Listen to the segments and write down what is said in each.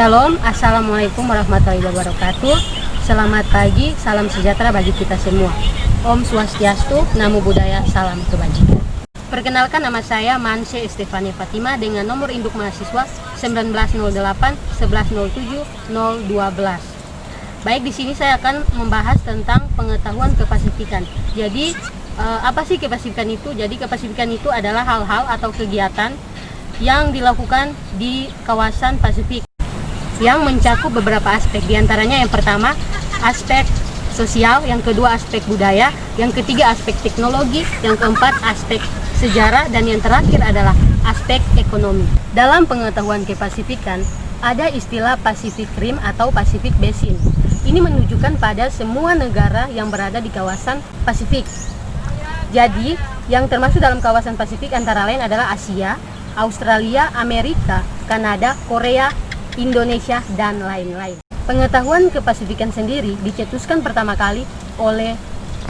Shalom, Assalamualaikum warahmatullahi wabarakatuh. Selamat pagi, salam sejahtera bagi kita semua. Om Swastiastu, Namo Buddhaya, salam kebajikan. Perkenalkan, nama saya Manse Estefania Fatima dengan nomor induk mahasiswa 1908 1107 012. Baik, di sini saya akan membahas tentang pengetahuan kepasifikan. Jadi, apa sih kepasifikan itu? Jadi, kepasifikan itu adalah hal-hal atau kegiatan yang dilakukan di kawasan Pasifik yang mencakup beberapa aspek. Di antaranya yang pertama aspek sosial, yang kedua aspek budaya, yang ketiga aspek teknologi, yang keempat aspek sejarah, dan yang terakhir adalah aspek ekonomi. Dalam pengetahuan kepasifikan ada istilah Pacific Rim atau Pacific Basin. Ini menunjukkan pada semua negara yang berada di kawasan Pasifik. Jadi yang termasuk dalam kawasan Pasifik antara lain adalah Asia, Australia, Amerika, Kanada, Korea, Indonesia, dan lain-lain. Pengetahuan kepasifikan sendiri dicetuskan pertama kali oleh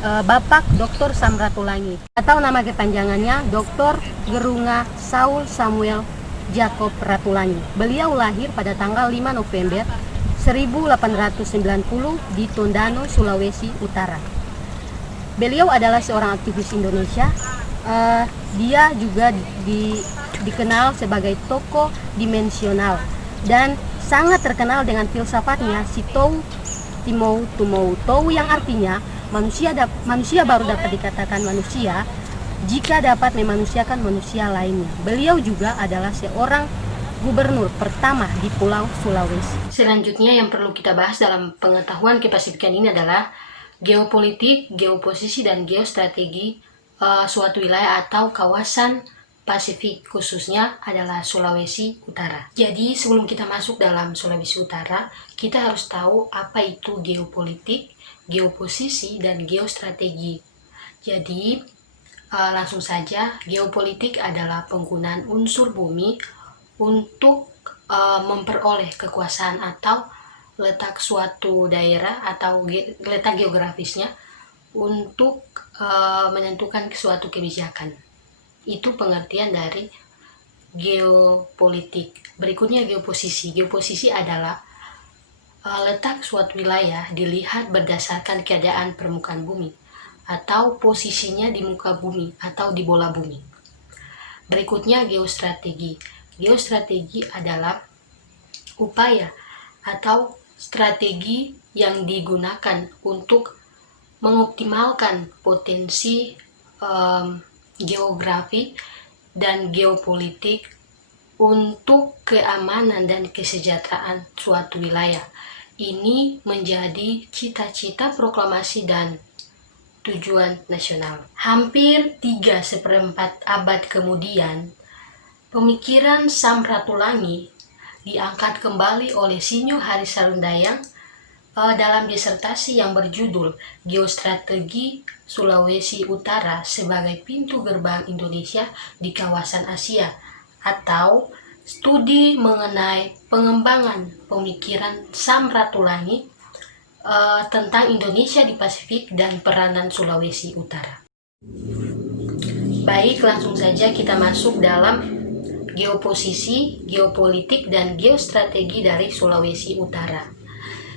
Bapak Dr. Samratulangi, atau nama kepanjangannya Dr. Gerunga Saul Samuel Jacob Ratulangi. Beliau lahir pada tanggal 5 November 1890 di Tondano, Sulawesi Utara. Beliau adalah seorang aktivis Indonesia. Dia juga dikenal sebagai tokoh dimensional dan sangat terkenal dengan filsafatnya si Tou Timou Tumou Tou, yang artinya manusia baru dapat dikatakan manusia jika dapat memanusiakan manusia lainnya. Beliau juga adalah seorang gubernur pertama di Pulau Sulawesi. Selanjutnya yang perlu kita bahas dalam pengetahuan kepasifikan ini adalah geopolitik, geoposisi, dan geostrategi suatu wilayah atau kawasan Pasifik, khususnya adalah Sulawesi Utara. Jadi sebelum kita masuk dalam Sulawesi Utara, kita harus tahu apa itu geopolitik, geoposisi, dan geostrategi. Jadi langsung saja, geopolitik adalah penggunaan unsur bumi untuk memperoleh kekuasaan atau letak suatu daerah atau letak geografisnya untuk menentukan suatu kebijakan. Itu pengertian dari geopolitik. Berikutnya geoposisi. Geoposisi adalah letak suatu wilayah dilihat berdasarkan keadaan permukaan bumi atau posisinya di muka bumi atau di bola bumi. Berikutnya geostrategi. Geostrategi adalah upaya atau strategi yang digunakan untuk mengoptimalkan potensi geografi dan geopolitik untuk keamanan dan kesejahteraan suatu wilayah. Ini menjadi cita-cita proklamasi dan tujuan nasional. Hampir 3/4 abad kemudian, pemikiran Samratulangi diangkat kembali oleh Sinyo Hari Sarundayang dalam disertasi yang berjudul Geostrategi Sulawesi Utara sebagai pintu gerbang Indonesia di kawasan Asia, atau studi mengenai pengembangan pemikiran Samratulangi tentang Indonesia di Pasifik dan peranan Sulawesi Utara. Baik, langsung saja kita masuk dalam geoposisi, geopolitik, dan geostrategi dari Sulawesi Utara.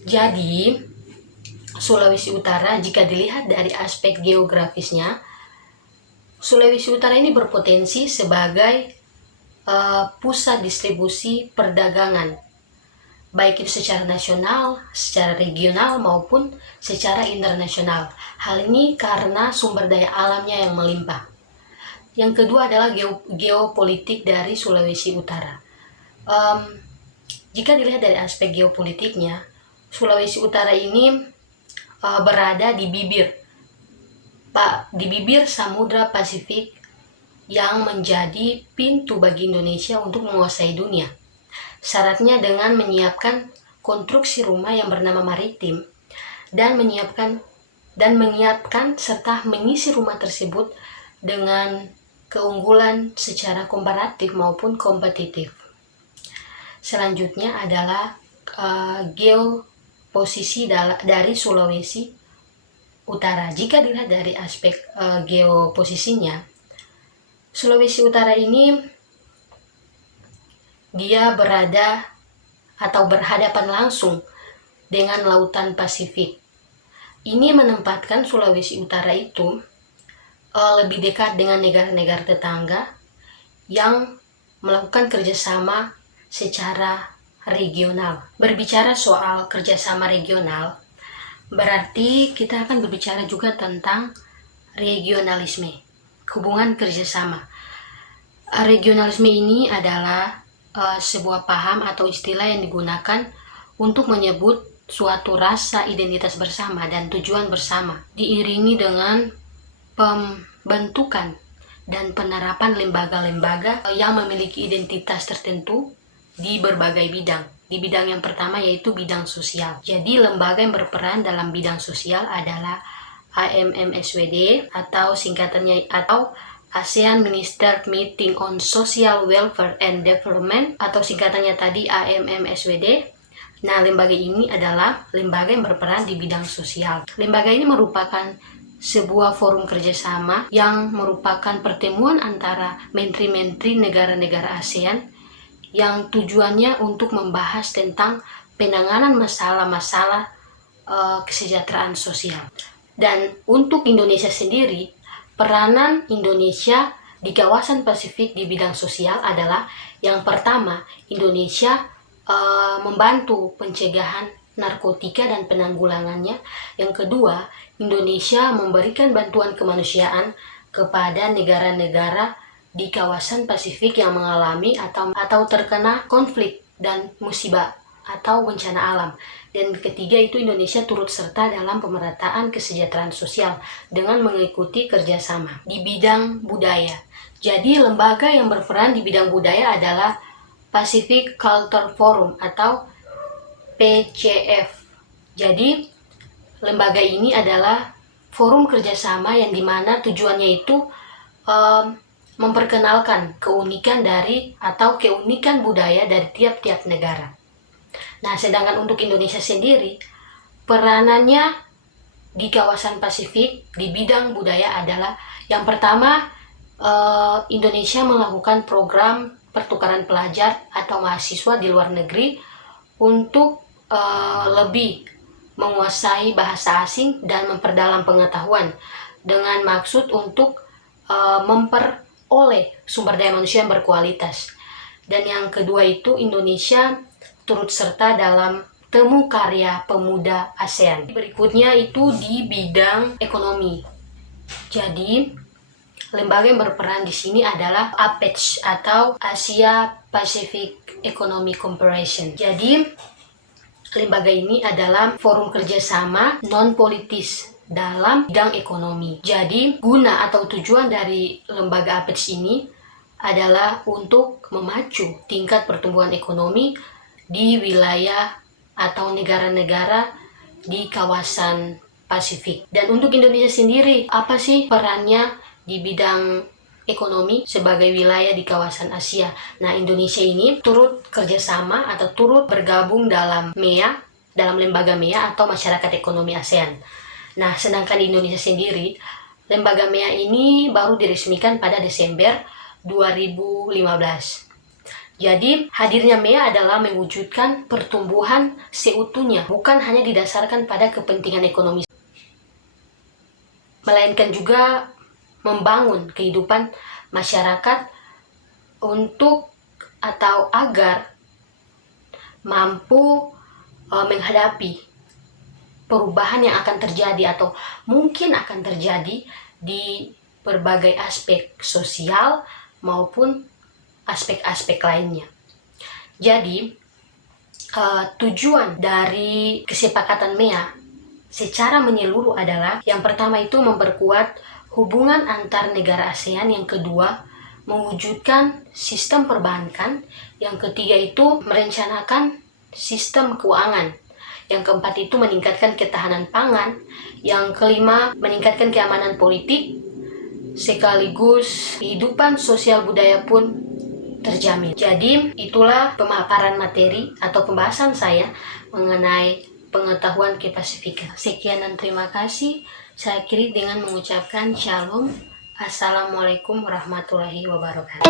Jadi, Sulawesi Utara jika dilihat dari aspek geografisnya, Sulawesi Utara ini berpotensi sebagai pusat distribusi perdagangan, baik itu secara nasional, secara regional, maupun secara internasional. Hal ini karena sumber daya alamnya yang melimpah. Yang kedua adalah geopolitik dari Sulawesi Utara. Jika dilihat dari aspek geopolitiknya, Sulawesi Utara ini berada di bibir Samudra Pasifik yang menjadi pintu bagi Indonesia untuk menguasai dunia. Syaratnya dengan menyiapkan konstruksi rumah yang bernama maritim dan menyiapkan serta mengisi rumah tersebut dengan keunggulan secara komparatif maupun kompetitif. Selanjutnya adalah geoposisi dari Sulawesi Utara. Jika dilihat dari aspek geoposisinya, Sulawesi Utara ini dia berada atau berhadapan langsung dengan Lautan Pasifik. Ini menempatkan Sulawesi Utara itu lebih dekat dengan negara-negara tetangga yang melakukan kerjasama secara regional. Berbicara soal kerjasama regional, berarti kita akan berbicara juga tentang regionalisme, hubungan kerjasama. Regionalisme ini adalah sebuah paham atau istilah yang digunakan untuk menyebut suatu rasa identitas bersama dan tujuan bersama, diiringi dengan pembentukan dan penerapan lembaga-lembaga yang memiliki identitas tertentu di berbagai bidang. Di bidang yang pertama yaitu bidang sosial. Jadi lembaga yang berperan dalam bidang sosial adalah AMMSWD atau singkatannya atau ASEAN Minister Meeting on Social Welfare and Development atau singkatannya tadi AMMSWD. Nah, lembaga ini adalah lembaga yang berperan di bidang sosial. Lembaga ini merupakan sebuah forum kerjasama yang merupakan pertemuan antara menteri-menteri negara-negara ASEAN yang tujuannya untuk membahas tentang penanganan masalah-masalah kesejahteraan sosial. Dan untuk Indonesia sendiri, peranan Indonesia di kawasan Pasifik di bidang sosial adalah yang pertama, Indonesia membantu pencegahan narkotika dan penanggulangannya. Yang kedua, Indonesia memberikan bantuan kemanusiaan kepada negara-negara di kawasan Pasifik yang mengalami atau terkena konflik dan musibah atau bencana alam. Dan ketiga itu Indonesia turut serta dalam pemerataan kesejahteraan sosial dengan mengikuti kerjasama di bidang budaya. Jadi lembaga yang berperan di bidang budaya adalah Pacific Culture Forum atau PCF. Jadi lembaga ini adalah forum kerjasama yang dimana tujuannya itu memperkenalkan keunikan budaya dari tiap-tiap negara. Nah, sedangkan untuk Indonesia sendiri, peranannya di kawasan Pasifik di bidang budaya adalah yang pertama, Indonesia melakukan program pertukaran pelajar atau mahasiswa di luar negeri untuk lebih menguasai bahasa asing dan memperdalam pengetahuan dengan maksud untuk memperoleh sumber daya manusia yang berkualitas. Dan yang kedua itu Indonesia turut serta dalam temu karya pemuda ASEAN. Berikutnya itu di bidang ekonomi. Jadi lembaga yang berperan di sini adalah APEC atau Asia Pacific Economic Cooperation. Jadi lembaga ini adalah forum kerjasama non-politis dalam bidang ekonomi. Jadi guna atau tujuan dari lembaga APEC ini adalah untuk memacu tingkat pertumbuhan ekonomi di wilayah atau negara-negara di kawasan Pasifik. Dan untuk Indonesia sendiri, apa sih perannya di bidang ekonomi sebagai wilayah di kawasan Asia? Nah, Indonesia ini turut kerjasama atau turut bergabung dalam MEA, dalam lembaga MEA atau Masyarakat Ekonomi ASEAN. Nah, sedangkan di Indonesia sendiri, lembaga MEA ini baru diresmikan pada Desember 2015. Jadi, hadirnya MEA adalah mewujudkan pertumbuhan seutuhnya, bukan hanya didasarkan pada kepentingan ekonomi, melainkan juga membangun kehidupan masyarakat untuk atau agar mampu menghadapi perubahan yang akan terjadi atau mungkin akan terjadi di berbagai aspek sosial maupun aspek-aspek lainnya. Jadi, tujuan dari kesepakatan MEA secara menyeluruh adalah yang pertama itu memperkuat hubungan antar negara ASEAN, yang kedua mewujudkan sistem perbankan, yang ketiga itu merencanakan sistem keuangan, yang keempat itu meningkatkan ketahanan pangan, yang kelima meningkatkan keamanan politik, sekaligus kehidupan sosial budaya pun terjamin. Jadi itulah pemaparan materi atau pembahasan saya mengenai pengetahuan kepasifikan. Sekian dan terima kasih. Saya akhiri dengan mengucapkan shalom. Assalamualaikum warahmatullahi wabarakatuh.